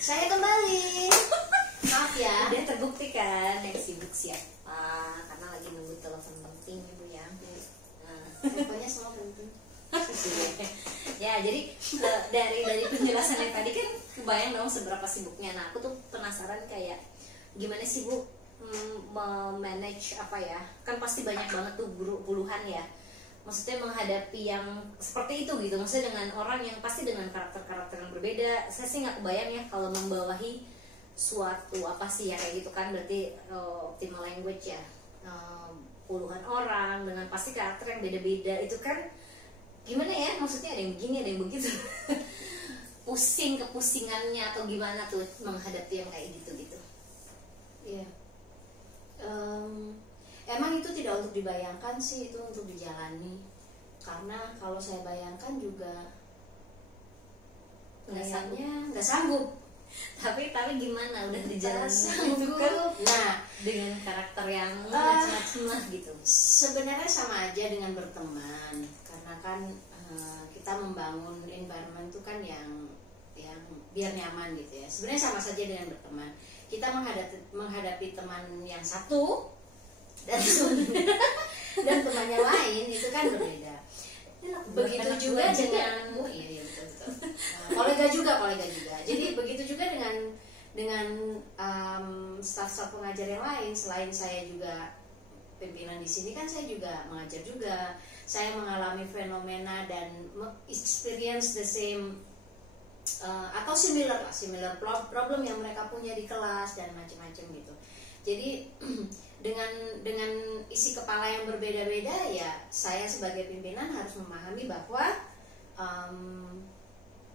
Saya kembali. Maaf ya. Udah terbukti kan yang sibuk siapa, karena lagi nunggu telepon penting ibu ya. Pokoknya semua penting. Ya jadi dari penjelasan yang tadi kan kebayang dong seberapa sibuknya. Nah aku tuh penasaran kayak gimana sih Bu memanage apa ya, kan pasti banyak banget tuh guru puluhan ya, maksudnya menghadapi yang seperti itu gitu, maksudnya dengan orang yang pasti dengan karakter-karakter yang berbeda. Saya sih nggak kebayang ya kalau membawahi suatu apa sih ya kayak gitu kan, berarti optimal language ya, puluhan orang dengan pasti karakter yang beda-beda, itu kan gimana ya, maksudnya ada yang begini ada yang begitu pusing kepusingannya atau gimana tuh menghadapi yang kayak gitu-gitu. Iya. Emang itu tidak untuk dibayangkan sih, itu untuk dijalani. Karena kalau saya bayangkan juga kayaknya nggak sanggup. Tapi gimana udah di jalan Sanggup. itu kan Nah, dengan karakter yang macam-macam lah gitu. sebenarnya sama aja dengan berteman, karena kan kita membangun environment itu kan yang biar nyaman gitu ya. Sebenarnya sama saja dengan berteman. Kita menghadapi teman yang satu dan temannya lain itu kan berbeda. Begitu juga dengan iya betul. Kolega juga. Jadi begitu juga dengan staf-staf pengajar yang lain. Selain saya juga pimpinan di sini kan saya juga mengajar juga. Saya mengalami fenomena dan experience the same atau similar problem yang mereka punya di kelas dan macam-macam gitu. Jadi dengan isi kepala yang berbeda-beda ya, saya sebagai pimpinan harus memahami bahwa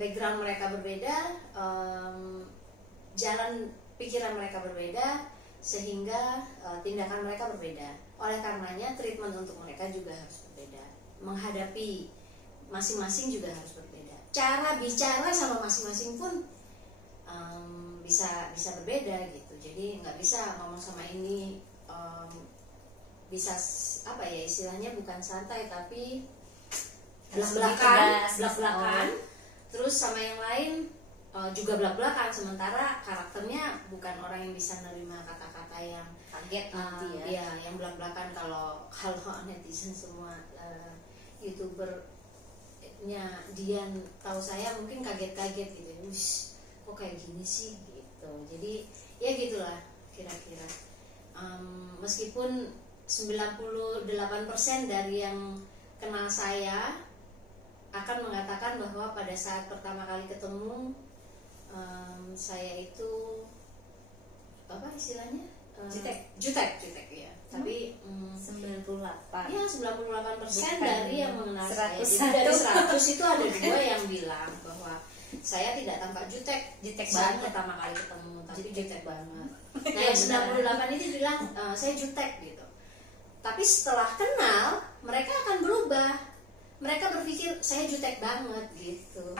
background mereka berbeda, jalan pikiran mereka berbeda, sehingga tindakan mereka berbeda. Oleh karenanya treatment untuk mereka juga harus berbeda. Menghadapi masing-masing juga harus berbeda. Cara bicara sama masing-masing pun bisa berbeda gitu. Jadi nggak bisa ngomong sama ini bisa apa ya istilahnya, bukan santai tapi belak-belakan. Terus sama yang lain juga belak-belakan, sementara karakternya bukan orang yang bisa nerima kata-kata yang Kaget gitu ya. Ya, yang belak-belakan. Kalau netizen semua YouTubernya Dian tahu saya mungkin kaget-kaget gitu. Wush, kok kayak gini sih gitu. Jadi ya gitulah kira-kira. Meskipun 98% dari yang kenal saya akan mengatakan bahwa pada saat pertama kali ketemu saya itu apa istilahnya, jutek ya. Tapi 98 ya 98% Bukan. dari yang mengenal saya. 101. Jadi dari 100 itu ada 2 yang bilang bahwa saya tidak tampak jutek saat banget pertama kali ketemu, tapi jutek banget. Nah Ya, yang 98 itu bilang saya jutek gitu. Tapi setelah kenal mereka akan berubah. Mereka berpikir saya jutek banget gitu.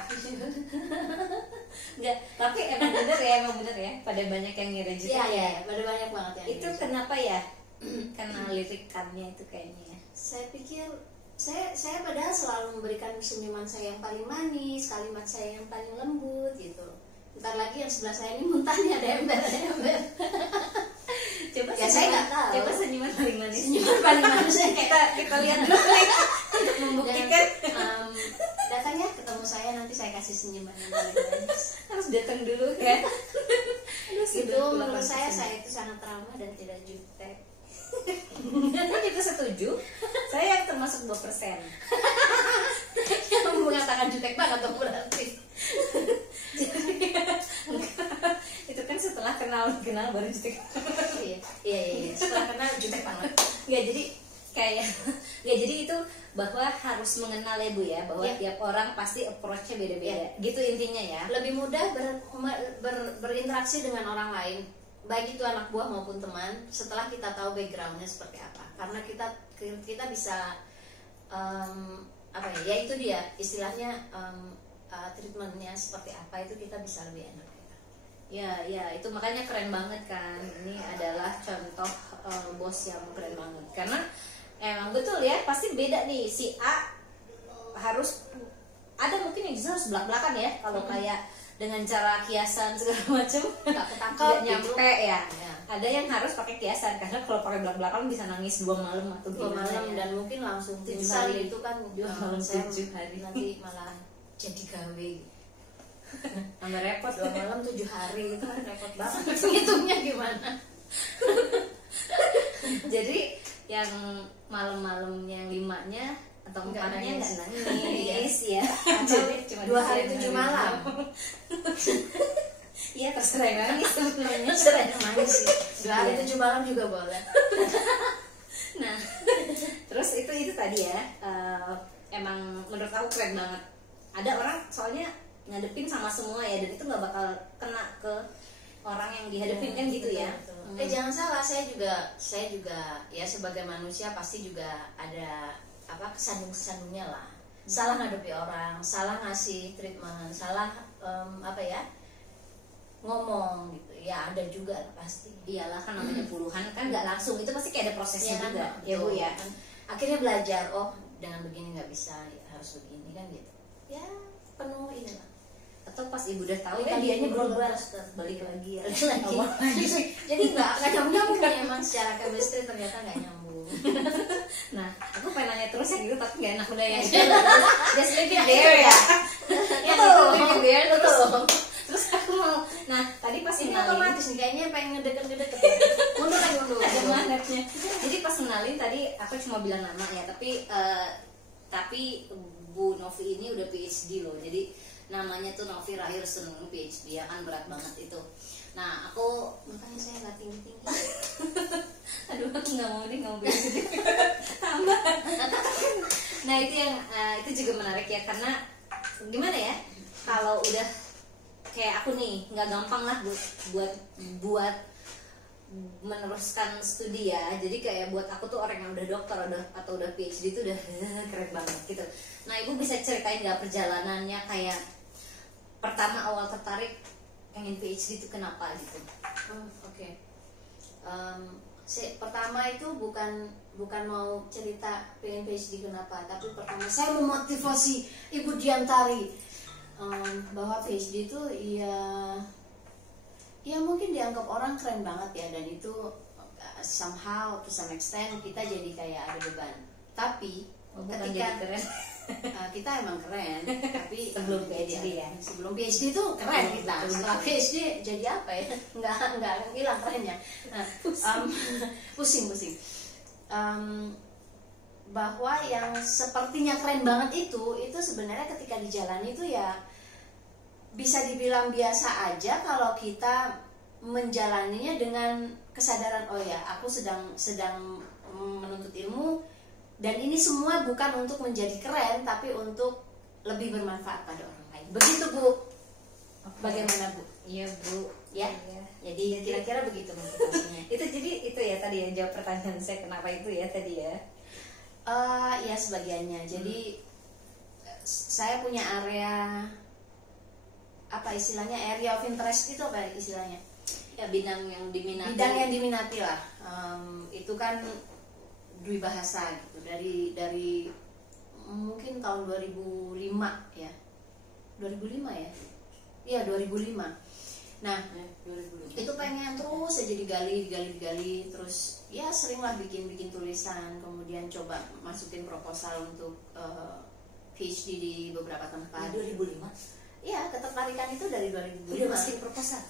Enggak, tapi emang bener ya pada banyak yang ngira jutek Iya, pada banyak banget yang itu gitu. kenapa ya? Karena lirikannya itu kayaknya ya. Saya pikir saya padahal selalu memberikan senyuman saya yang paling manis, kalimat saya yang paling lembut gitu. Ntar lagi yang sebelah saya ini muntahnya ada ember. Coba Ya, saya nggak tahu. Coba senyuman paling manis. Senyuman paling manis kita lihat dulu untuk membuktikan. Datangnya ketemu saya, nanti saya kasih senyuman yang paling manis. Harus datang dulu kan. Itu menurut saya itu sangat trauma dan tidak jutek. Saya juga setuju. Saya yang termasuk 2%. Yang mengatakan jutek banget dong berarti. Itu kan setelah kenal baru jutek. Iya. Setelah kenal jutek banget. Ya jadi itu bahwa harus mengenal ya Bu ya, bahwa tiap orang pasti approach-nya beda-beda. Gitu intinya ya. Lebih mudah berinteraksi dengan orang lain, baik itu anak buah maupun teman, setelah kita tahu backgroundnya seperti apa. Karena kita bisa ya itu dia istilahnya, treatmentnya seperti apa itu kita bisa lebih enak. Ya itu makanya keren banget kan. Ini adalah contoh bos yang keren banget. Karena emang betul ya, pasti beda nih. Si A harus ada mungkin yang justru harus belak-belakan ya kalau kayak dengan cara kiasan segala macam nggak ketangkep nggak nyampe ya. Ya. Ada yang harus pakai kiasan karena kalau pakai belak-belakan bisa nangis 2 malam atau 2 gimana malam ya. dan mungkin langsung 7 Bisa hari itu kan 2 malam saya 7 hari. nanti malah jadi gawe Tambah repot 2 malam 7 hari itu kan repot banget hitungnya gimana. Jadi yang malam-malam yang 5-nya atau Nggak 4-nya nangis. nggak nangis ya. Atau Cuma 2 hari di 7 malam. Iya terserah yang nangis sebenarnya. Sering nangis sih. 2 hari Iya. 7 malam juga boleh. Nah, terus itu tadi ya, emang menurut aku keren banget. Ada orang soalnya ngadepin sama semua ya, dan itu nggak bakal kena ke orang yang dihadapin kan gitu ya. Betul. Jangan salah, saya juga ya sebagai manusia pasti juga ada apa kesandung-kesandungnya lah. Salah ngadepi orang, salah ngasih treatment, salah apa ya ngomong gitu. Ya ada juga lah pasti. Iyalah kan namanya puluhan kan nggak langsung, itu pasti kayak ada prosesnya Kan, juga betul. ya Bu ya. Kan, akhirnya belajar, oh dengan begini nggak bisa, ya, harus begini kan gitu. Ya penuh ini lah. Atau pas ibu udah tahu Kan dianya ibu berubah, berubah, balik lagi ya. lagi. Jadi nggak nyambung nih emang secara chemistry ternyata nggak nyambung. Nah, aku pengen nanya terus yang gitu tapi nggak enak udah ya. Just leave it there ya. Ya Betul. leave it there terus. Terus aku mau, nah tadi pas Ini kenalin, otomatis nih kayaknya pengen ngedeket-ngedeket. Mundur kan mundur. ada magnetnya. Jadi pas kenalin tadi aku cuma bilang nama ya, tapi Bu Novi ini udah PhD loh. Jadi namanya tuh Novi Rahir Seneng PhD ya kan, berat banget itu. Nah aku Makanya saya nggak tinggi-tinggi. aduh aku nggak mau PhD tambah. Nah itu yang itu juga menarik ya, karena gimana ya, kalau udah kayak aku nih nggak gampang lah buat meneruskan studi ya. Jadi kayak buat aku tuh orang yang udah dokter atau udah PhD itu udah keren banget gitu. Nah ibu bisa ceritain nggak perjalanannya, kayak pertama awal tertarik pengen PhD itu kenapa gitu? Oke. Pertama itu bukan mau cerita pengen PhD kenapa, tapi pertama saya memotivasi Ibu Diantari bahwa PhD itu ya mungkin dianggap orang keren banget ya, dan itu somehow to some extent kita jadi kayak ada beban. Tapi Bukan ketika jadi keren. kita emang keren, tapi Sebelum PhD ya. Sebelum PhD itu keren kita. Setelah PhD jadi apa ya? Nggak hilang kerennya. Nah, pusing. Bahwa yang sepertinya keren banget itu sebenarnya ketika dijalani itu ya bisa dibilang biasa aja kalau kita menjalaninya dengan kesadaran, oh ya aku sedang menuntut ilmu, dan ini semua bukan untuk menjadi keren tapi untuk lebih bermanfaat pada orang lain. Begitu Bu. Bagaimana Bu? Iya Bu. Ya. Iya. Jadi kira-kira begitu motivasinya. itu ya tadi ya, jawab pertanyaan saya kenapa itu ya tadi ya. Ya sebagiannya. Jadi saya punya area apa istilahnya, area of interest itu apa istilahnya? Ya bidang yang diminati. Bidang yang diminati lah. Itu kan dwi bahasa gitu, dari mungkin tahun 2005 ya. 2005 ya. Iya 2005. Nah, 2005. itu pengen terus aja digali, terus ya seringlah bikin tulisan, kemudian coba masukin proposal untuk PhD di beberapa tempat. 2005. Iya, ketertarikan itu dari 2005. Udah masukin proposal?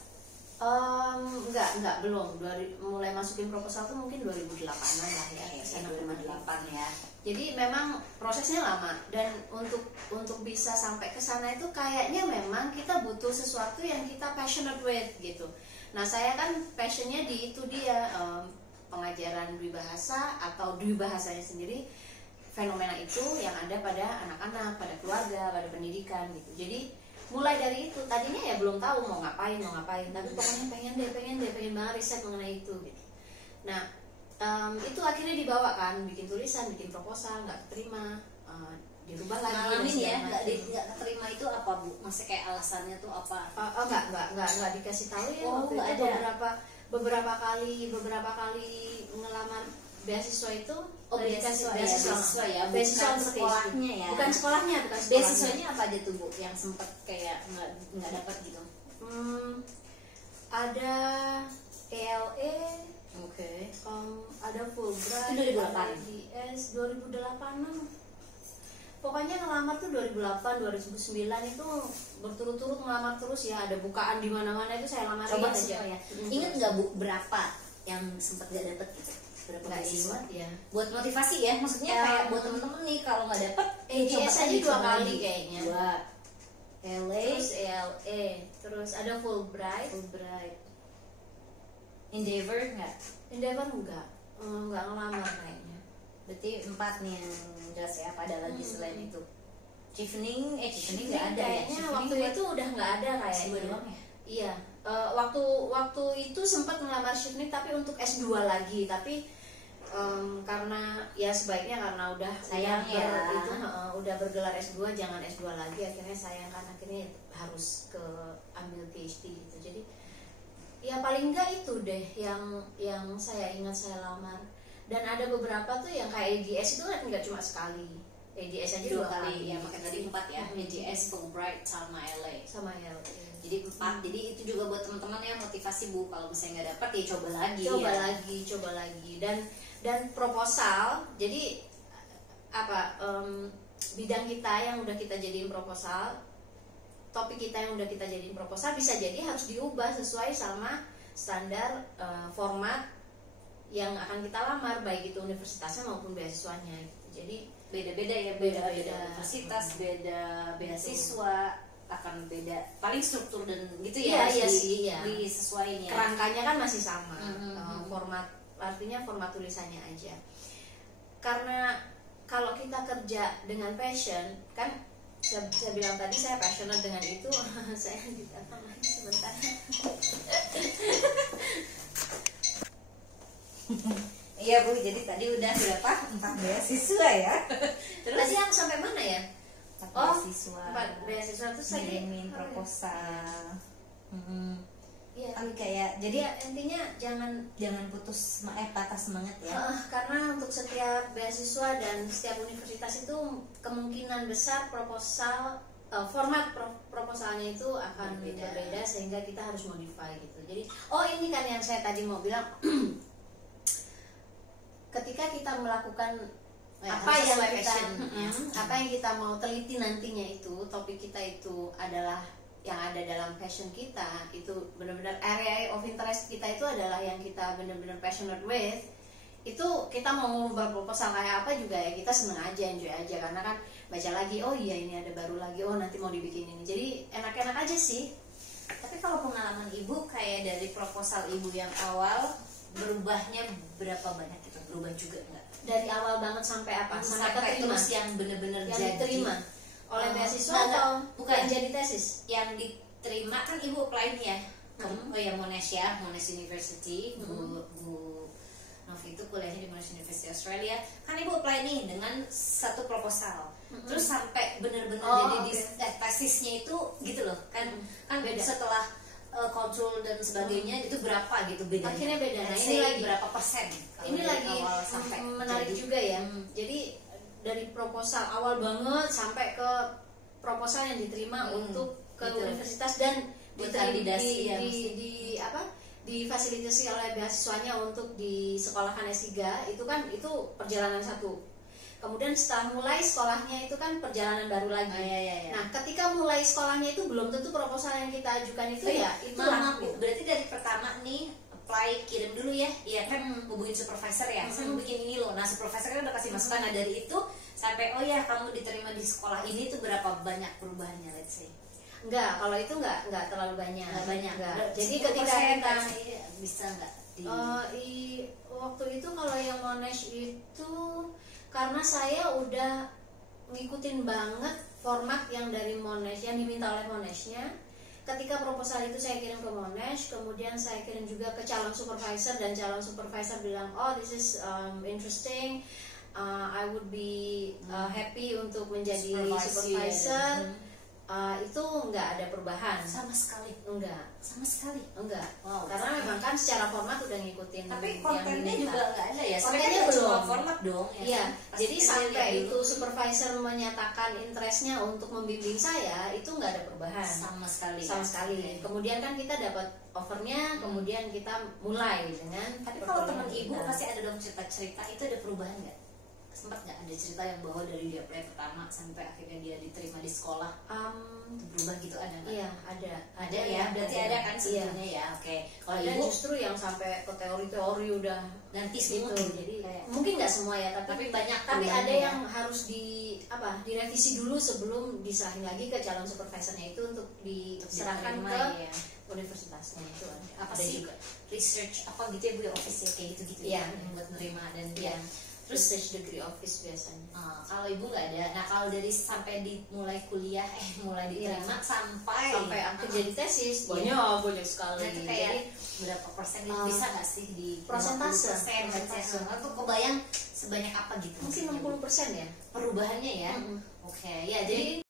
Enggak, belum. Mulai masukin proposal tuh mungkin 2008-an lah ya. Saya 2008 ya. Jadi memang prosesnya lama, dan untuk bisa sampai ke sana itu kayaknya memang kita butuh sesuatu yang kita passionate with gitu. Nah, saya kan passionnya di itu dia, pengajaran dwi bahasa atau dwi bahasanya sendiri, fenomena itu yang ada pada anak-anak, pada keluarga, pada pendidikan gitu. Jadi mulai dari itu, tadinya ya belum tahu mau ngapain, tapi pokoknya pengen banget riset mengenai itu gitu. Nah, itu akhirnya dibawa kan, bikin tulisan, bikin proposal, nggak terima, dirubah lagi. Ngalamin ya, nggak terima itu apa Bu? Maksudnya kayak alasannya tuh apa? Nggak dikasih tahu ya. Oh, waktu nggak itu ada. beberapa kali ngelamar beasiswa itu beasiswa ya, beasiswa bukan untuk sekolahnya ya. Bukan sekolahnya. Beasiswanya apa aja tuh Bu yang sempet kayak nggak dapat gitu? Ada ELE, Oke. ada Fulbright, Itu 2008. ada IDS 2008an. Pokoknya ngelamar tuh 2008, 2009 itu berturut-turut ngelamar terus ya, ada bukaan di mana-mana itu saya lamarin Coba aja. semua ya. Ingat nggak Bu berapa yang sempet nggak dapet gitu? Berapa Nggak beasiswa? ingat ya. Buat motivasi ya, maksudnya kayak buat temen-temen nih kalau nggak dapet, IDS aja 2 kali kayaknya. 2. LA, Terus ELE, terus ada Fulbright. Endeavor nggak? Endeavor enggak ngelamar kayaknya. Berarti 4 nih yang jelas ya. Apa ada lagi selain itu? Chevening nggak ada ya? Kayaknya waktu itu udah nggak ada kayaknya. S2 doang ya? Iya, waktu itu sempat ngelamar Chevening tapi untuk S2 lagi, tapi karena ya sebaiknya karena udah Sayang ya. udah bergelar S2 jangan S2 lagi, akhirnya sayang kan, akhirnya harus ke ambil PhD gitu. Jadi ya paling enggak itu deh yang saya ingat saya lamar. Dan ada beberapa tuh yang kayak EGS itu kan nggak cuma sekali, EGS aja 2 kali ya, makanya tadi 4 ya. EGS, Fulbright sama LA. sama LA. Jadi 4. Jadi itu juga buat teman-teman ya, motivasi Bu. Kalau misalnya nggak dapat ya coba lagi. Coba lagi. Dan proposal. Jadi apa bidang kita yang udah kita jadiin proposal, topik kita yang udah kita jadiin proposal bisa jadi harus diubah sesuai sama standar format yang akan kita lamar, baik itu universitasnya maupun beasiswanya gitu. Jadi beda-beda ya, beda universitas, beda beasiswa, akan beda paling struktur dan gitu ya. Iya sih, iya. Disesuaiin ya. Kerangkanya kan masih sama. Format, artinya format tulisannya aja. Karena kalau kita kerja dengan passion, kan saya bilang tadi saya passionate dengan itu. Saya ditelepon lagi sebentar. Iya Bu, jadi tadi udah berapa? 4 beasiswa ya. Terus tadi yang sampai mana ya? 4 beasiswa. 4 beasiswa terus saya ngirimin proposal. Iya. Kan kayak Jadi ya, intinya jangan putus patah semangat ya. Karena untuk setiap beasiswa dan setiap universitas itu kemungkinan besar proposal format proposalnya itu akan berbeda sehingga kita harus modify gitu. Jadi ini kan yang saya tadi mau bilang. Ketika kita melakukan apa yang kita mau teliti nantinya, itu topik kita itu adalah yang ada dalam passion kita, itu benar-benar area of interest kita itu adalah yang kita benar-benar passionate with, itu kita mau mengubah proposal kayak apa juga ya kita seneng aja, enjoy aja, karena kan baca lagi, oh iya ini ada baru lagi, oh nanti mau dibikin ini, jadi enak-enak aja sih. Tapi kalau pengalaman Ibu kayak dari proposal Ibu yang awal berubahnya berapa banyak gitu? Berubah juga enggak? Dari awal banget sampai apa? Sampai keterima. Terus yang benar-benar yang jadi diterima oleh beasiswa enggak, bukan yang jadi tesis? Yang diterima kan Ibu apply nih ya. Ya Monash ya, Monash University. Bu Novi itu kuliahnya di Monash University Australia. Kan Ibu apply nih dengan satu proposal. Terus sampai benar-benar jadi tesisnya itu gitu loh. Kan beda. Setelah konsul dan sebagainya itu berapa gitu bedanya? Akhirnya beda. Nah, ini lagi berapa persen? Ini lagi menarik juga ya. Jadi dari proposal awal banget sampai ke proposal yang diterima untuk ke universitas dan difasilitasi oleh beasiswanya untuk di sekolahkan S3, itu kan itu perjalanan satu. Kemudian setelah mulai sekolahnya itu kan perjalanan baru lagi. Nah, ketika mulai sekolahnya itu belum tentu proposal yang kita ajukan itu itu gitu. Berarti dari pertama nih apply, kirim dulu ya, kan hubungin supervisor ya. Saya mau bikin ini loh. Nah, supervisor kan udah kasih masukan. Nah, dari itu sampai kamu diterima di sekolah ini tuh berapa banyak perubahannya, let's say? Enggak, kalau itu enggak terlalu banyak. Enggak. Jadi ketika kita bisa enggak? Waktu itu kalau yang Monash itu karena saya udah ngikutin banget format yang dari Monash, yang diminta oleh Monashnya. Ketika proposal itu saya kirim ke Monash, kemudian saya kirim juga ke calon supervisor, dan calon supervisor bilang, this is interesting, I would be happy untuk menjadi supervisor. itu nggak ada perubahan sama sekali. enggak. Wow. Karena memang kan secara format udah ngikutin Tapi yang kontennya diminta. juga nggak ada ya. Kontennya Sebenarnya belum. cuma format dong. Ya Iya, kan? Pasti jadi kita sampai lihat itu dulu. supervisor menyatakan interestnya untuk membimbing saya itu nggak ada perubahan sama sekali. sama sekali. Oke. Kemudian kan kita dapat offernya, kemudian kita mulai dengan. Tapi kalau teman perkuliahan ibu kita. pasti ada dong cerita-cerita, itu ada perubahan nggak? Sempat nggak ada cerita yang bahwa dari dia play pertama sampai akhirnya dia diterima di sekolah itu berubah gitu, ada nggak? Iya Ada ya, berarti ada kan sebetulnya ya. Oke. Kalau Ada ibu justru yang sampai ke teori-teori udah ganti gitu. semua. Jadi Kayak- mungkin nggak semua ya, tapi banyak tapi ada perubahannya yang harus direvisi dulu sebelum diserahin lagi ke calon supervisornya itu untuk diserahkan diterima, ke ya. universitasnya itu Apa ada sih juga. research apa gitu ya Bu ya, office ya kayak gitu-gitu Iya. ya, yang buat nerima dan Iya. ya. Terus Research degree office biasanya. kalau ibu nggak ada, nah kalau dari sampai mulai kuliah mulai diterima sampai akhir jadi tesis Iya. banyak sekali. Nah, itu kayak Jadi berapa persen gitu, bisa nggak sih di persentase. 50%? Itu kebayang sebanyak apa gitu mungkin maksudnya, Bu? 60% ya. Perubahannya ya. Mm-mm. Oke, ya jadi